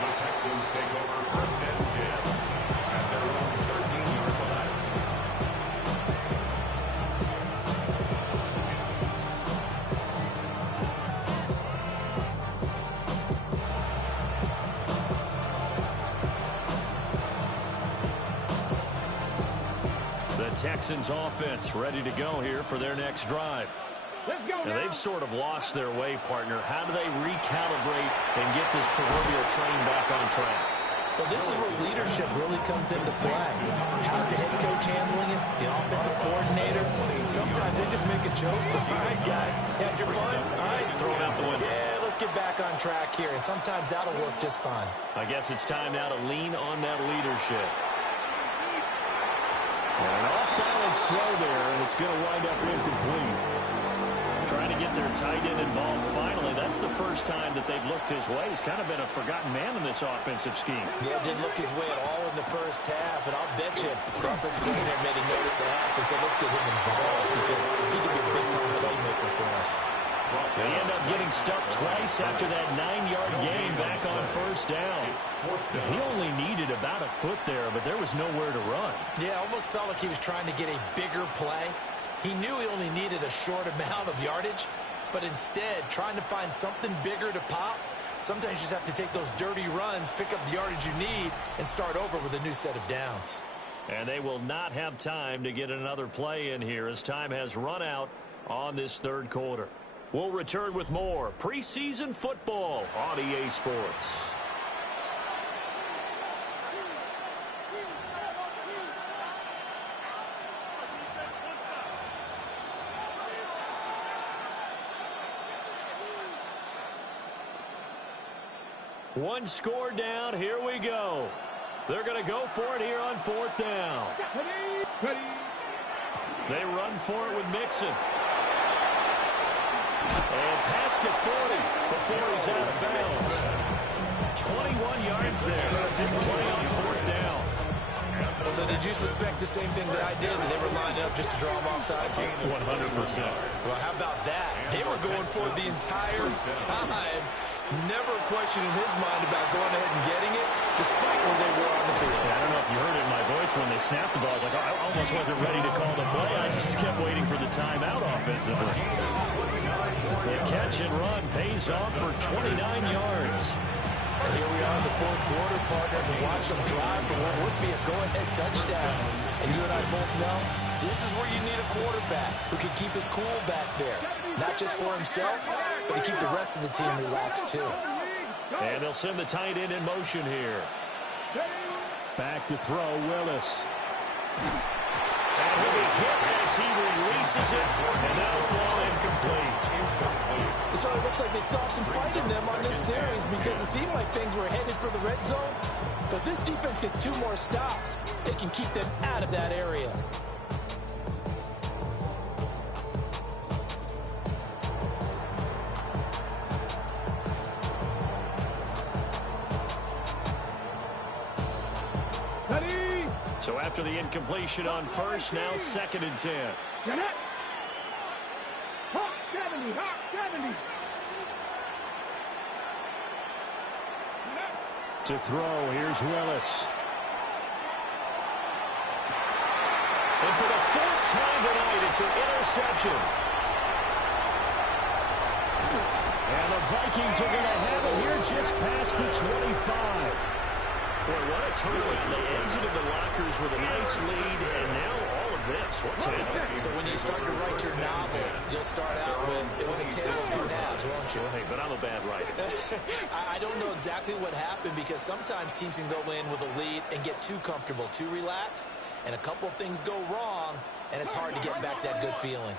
The Texans take over first and 10 at their own 13-yard line. The Texans offense ready to go here for their next drive. Now, they've sort of lost their way, partner. How do they recalibrate and get this proverbial train back on track? Well, this is where leadership really comes into play. How's the head coach handling it? The offensive coordinator? Sometimes they just make a joke. All right, guys, had your fun? All right, Throw it out the window. Yeah, let's get back on track here. And sometimes that'll work just fine. I guess it's time now to lean on that leadership. And an off-balance throw there, and it's going to wind up incomplete. Trying to get their tight end involved finally. That's the first time that they've looked his way. He's kind of been a forgotten man in this offensive scheme. Yeah, didn't look his way at all in the first half. And I'll bet you the offensive coordinator made a note at the half and said, let's get him involved because he could be a big-time playmaker for us. They end up getting stuck twice after that 9-yard gain back on first down. He only needed about a foot there, but there was nowhere to run. Yeah, almost felt like he was trying to get a bigger play. He knew he only needed a short amount of yardage, but instead, trying to find something bigger to pop, sometimes you just have to take those dirty runs, pick up the yardage you need, and start over with a new set of downs. And they will not have time to get another play in here as time has run out on this third quarter. We'll return with more preseason football on EA Sports. One score down. Here we go. They're going to go for it here on fourth down. They run for it with Mixon. And past the 40 before he's out of bounds. 21 yards there. Didn't play on fourth down. So did you suspect the same thing that I did, that they were lined up just to draw him offsides? 100%. Well, how about that? They were going for it the entire time. Never a question in his mind about going ahead and getting it, despite where they were on the field. Yeah, I don't know if you heard it in my voice when they snapped the ball. I was like, I almost wasn't ready to call the play. I just kept waiting for the timeout offensively. The catch and run pays off for 29 yards. And here we are in the fourth quarter, partner, to watch them drive for what would be a go-ahead touchdown. And you and I both know this is where you need a quarterback who can keep his cool back there. Not just for himself, but to keep the rest of the team relaxed too. And they'll send the tight end in motion here. Back to throw, Willis. And he'll be hit as he releases it, and that'll fall incomplete. So it looks like they stopped some fight in them on this series because it seemed like things were headed for the red zone. But if this defense gets 2 more stops, they can keep them out of that area. So after the incompletion on first, now 2nd and 10. Hawk 70, Hawk 70. To throw, here's Willis. And for the 4th time tonight, it's an interception. And the Vikings are going to have it here just past the 25. Boy, what a turnaround. They exited the lockers with a nice lead, and now all of this. What's happening? So when you start to write your novel, you'll start out with, it was a tale of 2 halves, won't you? Well, hey, but I'm a bad writer. I don't know exactly what happened because sometimes teams can go in with a lead and get too comfortable, too relaxed, and a couple of things go wrong, and it's hard to get back that good feeling.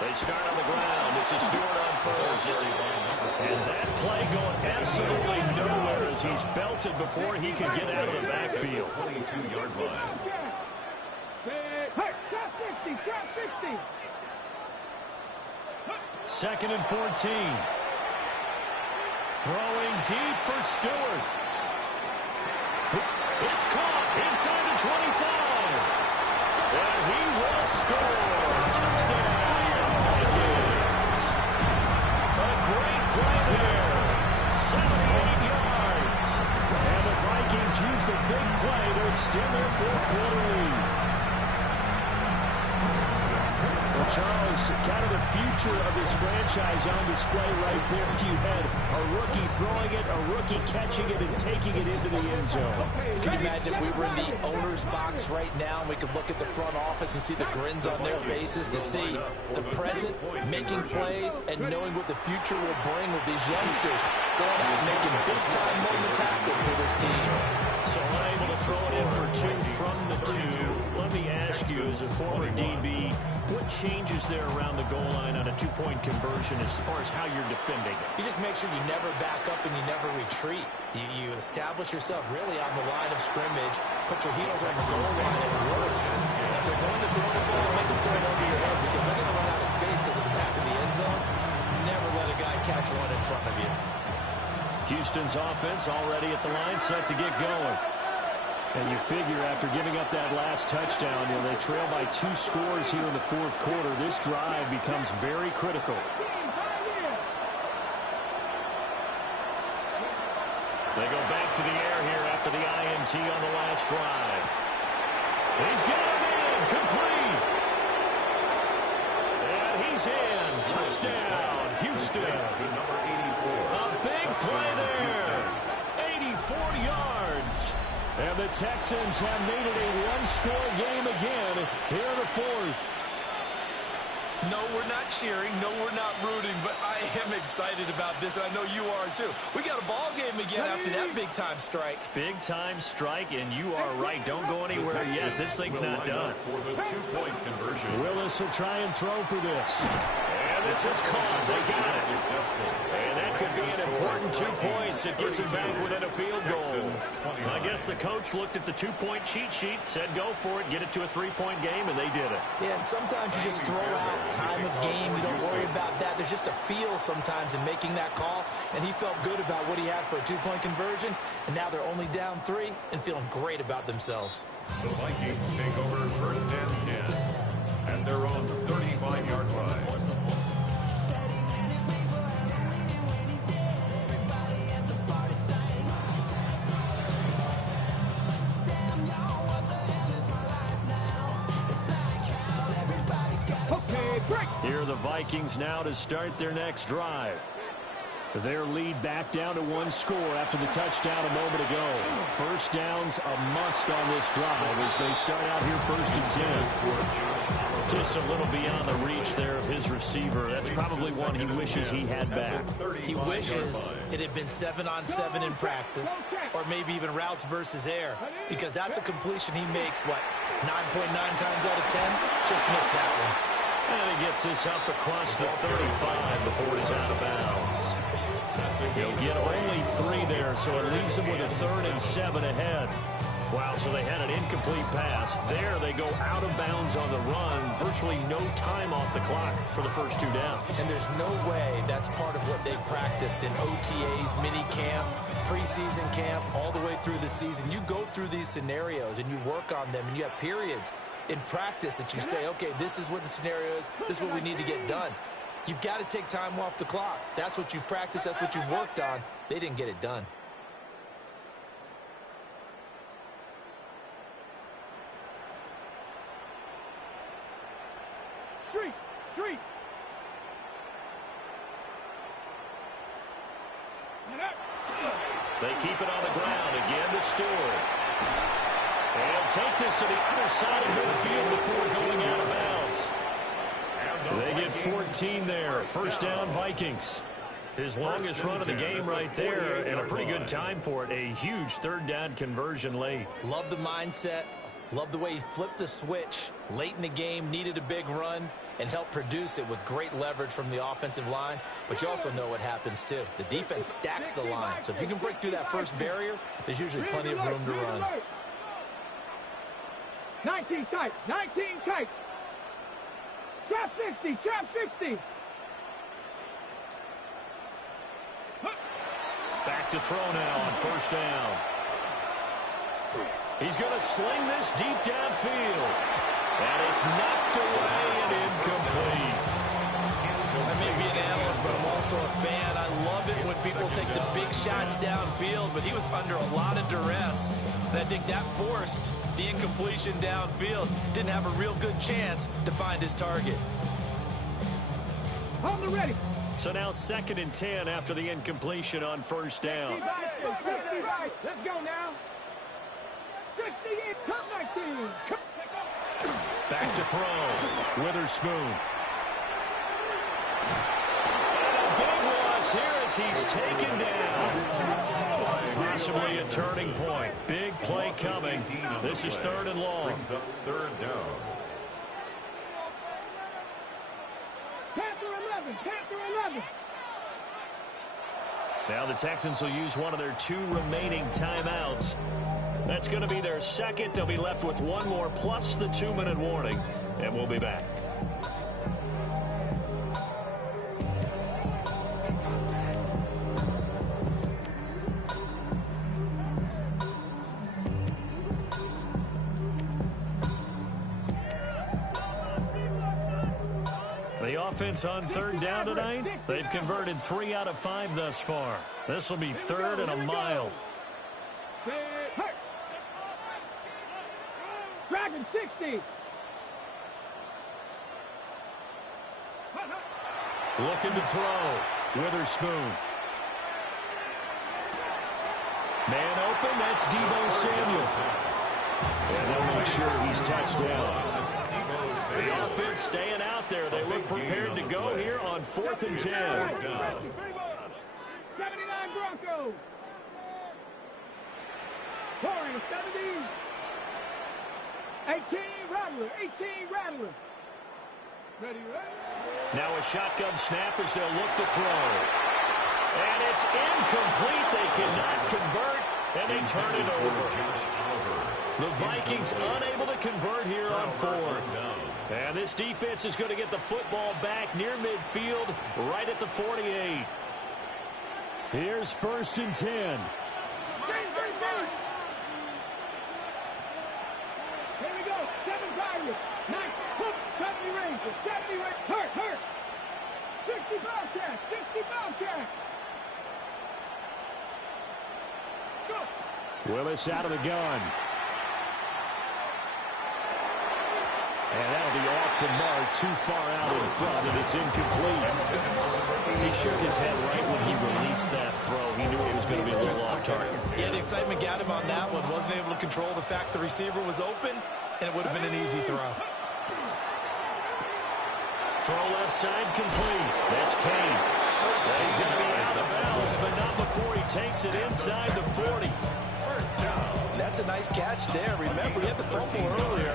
They start on the ground. It's a Stewart on first. And that play going absolutely nowhere as he's belted before he could get out of the backfield. 22-yard line. Hey, shot 60, shot 60. 2nd and 14. Throwing deep for Stewart. It's caught inside the 25. And he will score. Touchdown. Great play there. 78 yards. And the Vikings use the big play to extend their 4th quarter lead. Well, Charles, kind of the future of this franchise on display right there. You had a rookie throwing it, a rookie catching it, and taking it into the end zone. Can you imagine if we were in the owner's box right now and we could look at the front office and see the grins on their faces to see the present making plays and knowing what the future will bring with these youngsters going out and making big-time moments happen for this team. So unable to throw it in for 2 from the 2. Let me ask you, as a former DB, what changes there around the goal line on a 2-point conversion as far as how you're defending it? You just make sure you never back up and you never retreat. You establish yourself really on the line of scrimmage, put your heels on the goal line at worst. And if they're going to throw the ball, make them throw it over your head because they're going to run out of space because of the back of the end zone. Never let a guy catch one in front of you. Houston's offense already at the line, set to get going. And you figure after giving up that last touchdown, they trail by 2 scores here in the 4th quarter. This drive becomes very critical. They go back to the air here after the INT on the last drive. He's got it in, complete. And he's in. Touchdown, Houston. Number 84. A big play there. 84 yards. And the Texans have made it a 1-score game again here in the 4th. No, we're not cheering. No, we're not rooting. But I am excited about this, and I know you are too. We got a ball game again after that big-time strike. Big-time strike, and you are right. Don't go anywhere yet. This thing's not done. For the 2-point conversion. Willis will try and throw for this. And this is caught. They got it. And that could be an important 2 points. It gets it back within a field goal. I guess the coach looked at the 2-point cheat sheet, said go for it, get it to a 3-point game, and they did it. Yeah, and sometimes you just throw out time of game. You don't worry about that. There's just a feel sometimes in making that call, and he felt good about what he had for a 2-point conversion, and now they're only down 3 and feeling great about themselves. The Vikings take over 1st and 10 at their own 35-yard line. Here are the Vikings now to start their next drive. Their lead back down to one score after the touchdown a moment ago. First down's a must on this drive as they start out here 1st and 10. Just a little beyond the reach there of his receiver. That's probably one he wishes he had back. He wishes it had been 7-on-7 in practice, or maybe even routes versus air, because that's a completion he makes, 9.9 times out of 10? Just missed that one. And he gets this up across the 35 before he's out of bounds. He'll get only 3 there, so it leaves him with a 3rd and 7 ahead. Wow, so they had an incomplete pass. There they go out of bounds on the run. Virtually no time off the clock for the first 2 downs. And there's no way that's part of what they practiced in OTAs, mini camp, preseason camp, all the way through the season. You go through these scenarios and you work on them, and you have periods in practice that you say, okay, this is what the scenario is. This is what we need to get done. You've got to take time off the clock. That's what you've practiced. That's what you've worked on. They didn't get it done. Street. They keep it on the ground again to Stewart. And take this to the other side of midfield before going out of bounds. They get 14 there. First down, Vikings. His longest run of the game right there, and a pretty good time for it. A huge 3rd down conversion late. Love the mindset. Love the way he flipped the switch late in the game, needed a big run, and helped produce it with great leverage from the offensive line. But you also know what happens, too. The defense stacks the line. So if you can break through that first barrier, there's usually plenty of room to run. 19 tight. Trap 60. Back to throw now on first down. He's going to sling this deep downfield. And it's knocked away and incomplete. I may be an analyst, but I'm also a fan. I love it when people take the big shots downfield, but he was under a lot of duress. And I think that forced the incompletion downfield. Didn't have a real good chance to find his target. Hold the ready. So now 2nd and 10 after the incompletion on first down. Let's go now. 68, top 19. Back to throw. Witherspoon. And a big loss here as he's taken down. Possibly a turning point. Big play coming. This is 3rd and long. 3rd down. Panther 11. Now the Texans will use one of their 2 remaining timeouts. That's going to be their 2nd. They'll be left with 1 more plus the 2-minute warning. And we'll be back. The offense on 3rd down tonight, they've converted 3 out of 5 thus far. This will be 3rd and a mile. Dragon 60. Looking to throw. Witherspoon. Man open, that's Deebo Samuel. And they'll make sure he's touched down. The offense staying out there. They look prepared to go here on 4th and 10. 79 Broncos. Pouring 70. 18 Rattler. Ready. Now a shotgun snap as they'll look to throw. And it's incomplete. They cannot convert, and they turn it over. The Vikings unable to convert here on 4th. And this defense is going to get the football back near midfield, right at the 48. Here's 1st and 10. Here we go. 7 Tigers. 9. Hook. 70 Rangers. 70 Rangers. Hurt. 60 Bobcats. Go. Willis out of the gun. And that'll be off off the mark, too far out in front, and it's incomplete. He shook his head right when he released that throw. He knew it was going to be a little off target. Yeah, the excitement got him on that one. Wasn't able to control the fact the receiver was open, and it would have been an easy throw. Throw left side complete. That's Kane. He's going to be out of bounds, but not before he takes it inside the 40. First down. That's a nice catch there. Remember, he had the fumble earlier.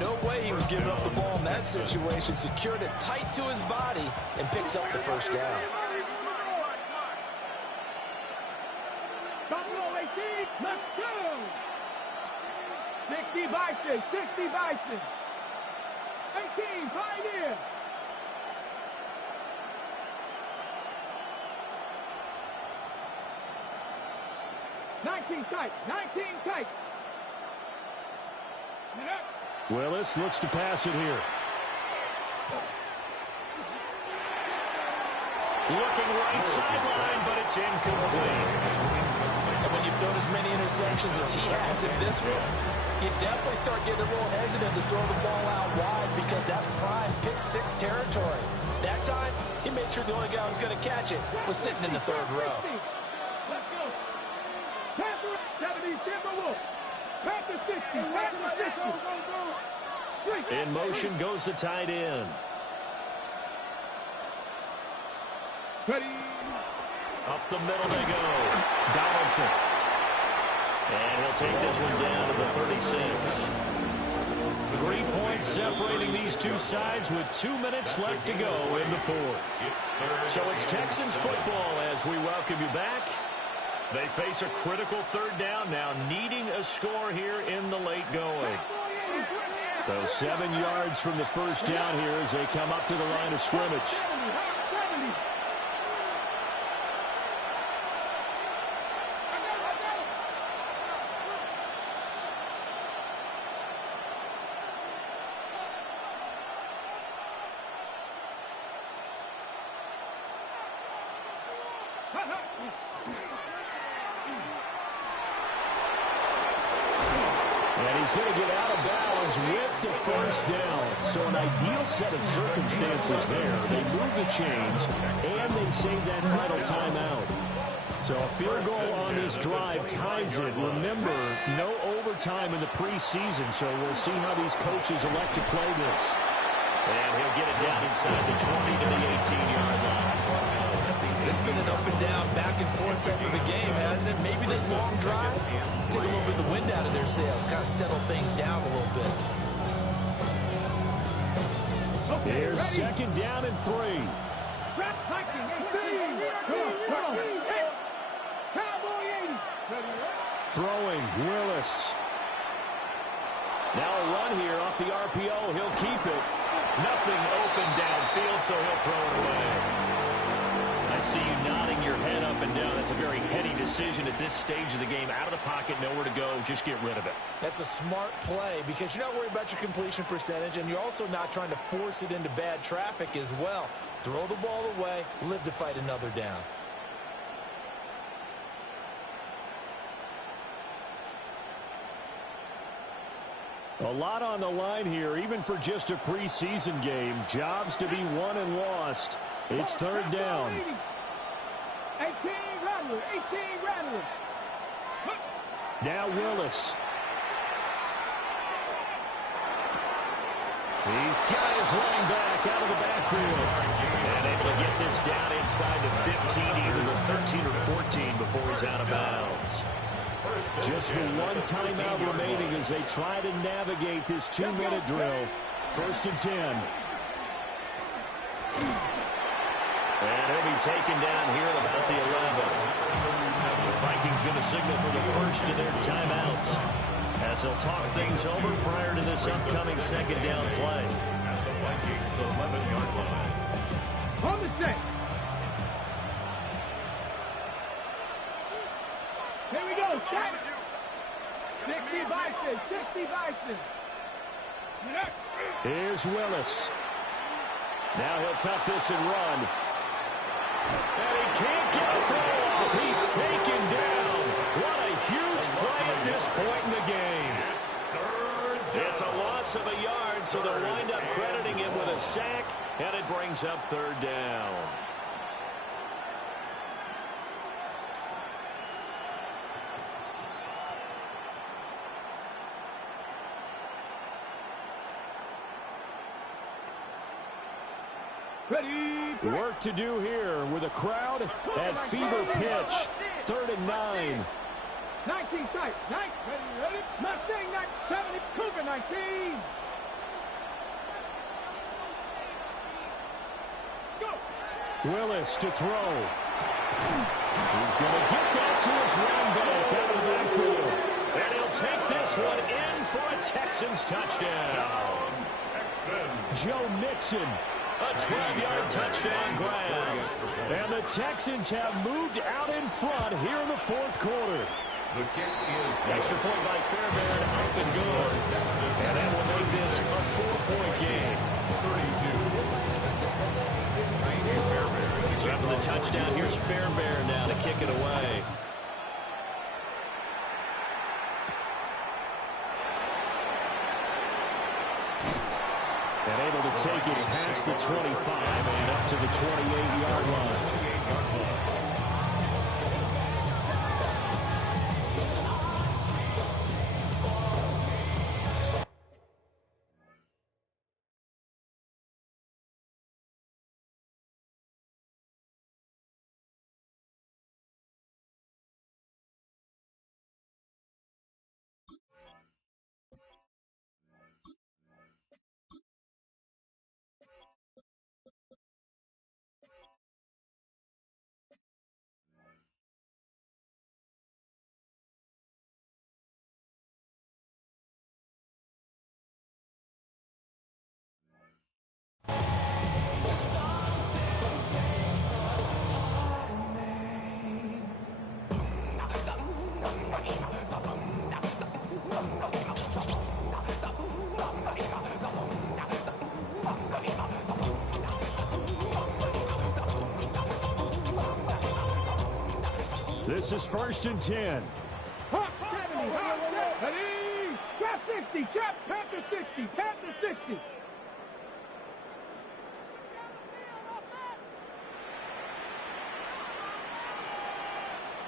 No way he was giving up the ball in that situation. Secured it tight to his body and picks up the first down. Buffalo 18, let's go! 60 Bison, 60 Bison. 18, Pioneer. Tight, 19 tight. Willis looks to pass it here. Looking right sideline, but it's incomplete. And when you've thrown as many interceptions as he has in this one, you definitely start getting a little hesitant to throw the ball out wide because that's prime pick six territory. That time, he made sure the only guy who was going to catch it was sitting in the third row. Let's go. 70, Timberwolves. Panther 60, Panther 60. In motion goes the tight end. Ready. Up the middle they go. Donaldson. And he'll take this one down to the 36. 3 points separating these two sides with 2 minutes left to go in the fourth. So it's Texans football as we welcome you back. They face a critical third down now, needing a score here in the late going. So 7 yards from the first down here as they come up to the line of scrimmage. And he's going to get out of bounds with the first down. So an ideal set of circumstances there. They move the chains, and they save that final timeout. So a field goal on this drive ties it. Remember, no overtime in the preseason, so we'll see how these coaches elect to play this. And he'll get it down inside the 20 to the 18-yard line. This has been an up and down, back and forth type of a game, hasn't it? Maybe this long drive, take a little bit of the wind out of their sails, kind of settle things down a little bit. Here's second down and 3. Throwing, Willis. Now a run here off the RPO. He'll keep it. Nothing open downfield, so he'll throw it away. I see you nodding your head up and down. That's a very heady decision at this stage of the game. Out of the pocket, nowhere to go. Just get rid of it. That's a smart play because you're not worried about your completion percentage, and you're also not trying to force it into bad traffic as well. Throw the ball away, live to fight another down. A lot on the line here, even for just a preseason game. Jobs to be won and lost. It's third down. 18 Rattler, 18 Rattler. Now Willis. He's got his running back out of the backfield. And able to get this down inside the 15, either the 13 or 14 before he's out of bounds. Just the one timeout remaining as they try to navigate this 2-minute drill. First and 10. And he'll be taken down here at about the 11. The Vikings going to signal for the first of their timeouts as they'll talk things over prior to this upcoming second down play. At the Vikings 11-yard line. On the set. Here we go, set. 60 Bison, 60 Bison. Here's Willis. Now he'll tuck this and run. And he can't get a throw off. He's taken down. What a huge play at this point in the game. It's third It's a loss of a yard, so they'll wind up crediting him with a sack, and it brings up third down. Work to do here with a crowd at fever pitch. 3rd and 9. 19 tight. 9. Ready? Mustang 70. Cougar 19. Go. Willis to throw. He's going to get that to his running back out of the backfield. And he'll take this one in for a Texans touchdown. Joe Mixon. A 12-yard touchdown grab. And the Texans have moved out in front here in the 4th quarter. The kick is Extra point by Fairbairn, up and good. And that will make this a 4-point game. 32. So after the touchdown, here's Fairbairn now to kick it away. And able to take it past the 25 and up to the 28-yard line. This is 1st and 10. Hot 70. Hot 70. Trap 60. Trap. Panther 60. Panther 60.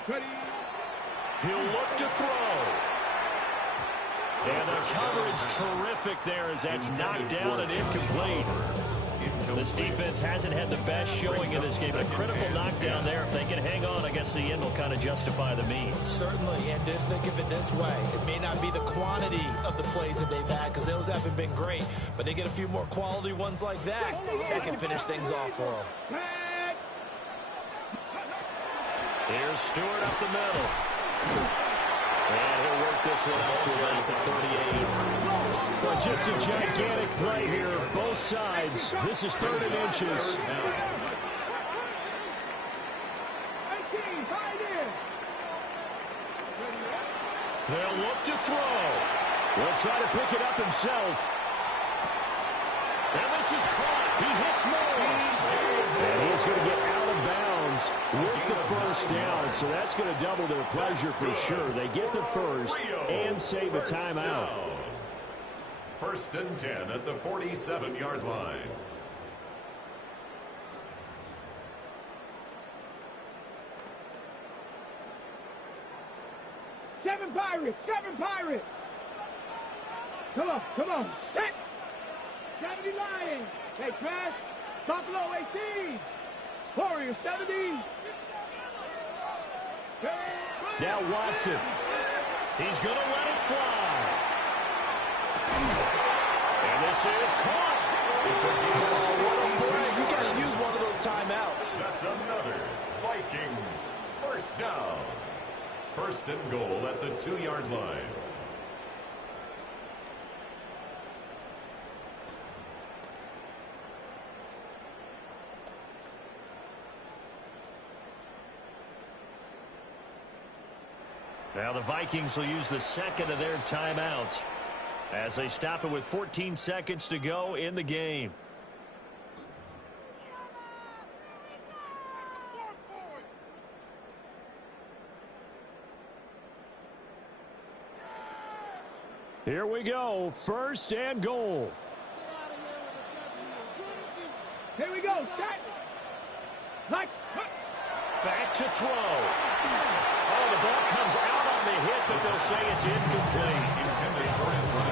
Ready. He'll look to throw. And the coverage terrific there as that's knocked down and incomplete. This defense hasn't had the best showing in this game. A critical knockdown there. If they can hang on, I guess the end will kind of justify the means. Certainly, and just think of it this way. It may not be the quantity of the plays that they've had because those haven't been great, but they get a few more quality ones like that can finish things off for them. Here's Stewart up the middle. And he'll work this one out to about the 38. Well, just a gigantic play here, both sides. This is 3rd and inches. They'll look to throw. Will try to pick it up himself. And this is caught. He hits more. And he's going to get out of bounds with the 1st down. So that's going to double their pleasure for sure. They get the 1st and save a timeout. 1st and 10 at the 47-yard line. Seven Pirates. Come on. Set. 70 Lions. Hey, Smash. Buffalo 18. Warriors 70. Now Watson. He's going to let it fly. And this is caught. You got to use one of those timeouts. That's another Vikings 1st down. 1st and goal at the 2-yard line. Now the Vikings will use the 2nd of their timeouts as they stop it with 14 seconds to go in the game. Here we go. First and goal. Here we go. Set. Back to throw. Oh, the ball comes out on the hit, but they'll say it's incomplete.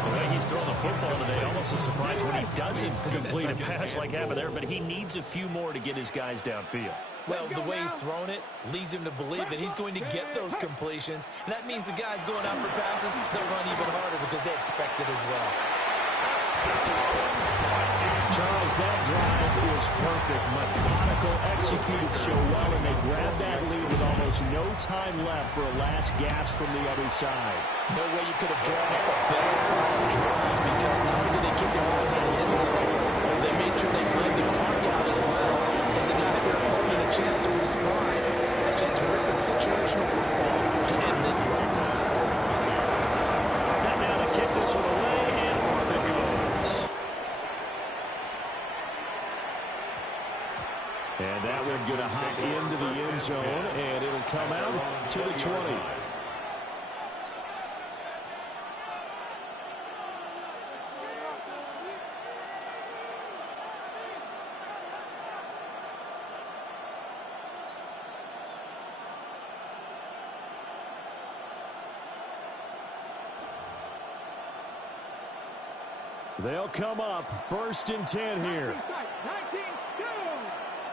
The way he's throwing the football today, almost a surprise when he doesn't complete a pass like happened there, but he needs a few more to get his guys downfield. Well, the way he's thrown it leads him to believe that he's going to get those completions, and that means the guys going out for passes, they'll run even harder because they expect it as well. Charles, that drive was perfect. Methodical, executed so well, and they grabbed that lead with almost no time left for a last gasp from the other side. No way you could have drawn up a better drive because not only did they keep their eyes on the end zone, they made sure they played the clock out as well and did not have their opponent a chance to respond. That's just terrific situational football to end this one. Set now to kick this one away, and off it goes. And that one going to hop into the end zone, and it'll come out to the 20. They'll come up first and 10 here. 19-2.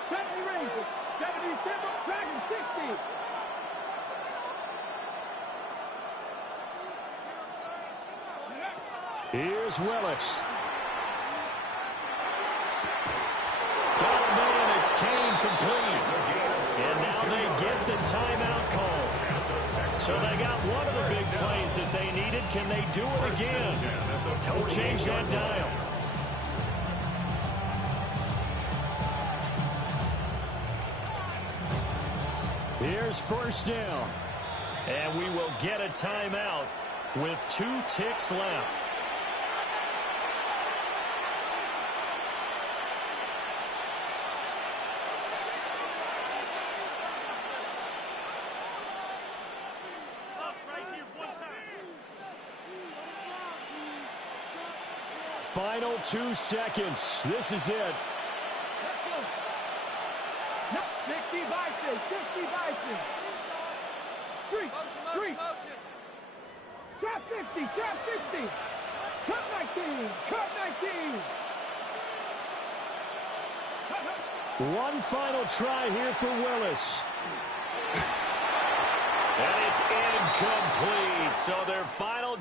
70 Rangers. 77 Dragon 60. Here's Willis. Got a man, it's Kane complete. And now they get the timeout call. So they got one of the big plays that they needed. Can they do it again? Don't change that dial. Here's first down. And we will get a timeout with 2 ticks left. Final 2 seconds. This is it. 60 Bison. 60 Bison. Three. Trap 50. Trap 50. Cut 19. Cut 19. One final try here for Willis. And it's incomplete. So their final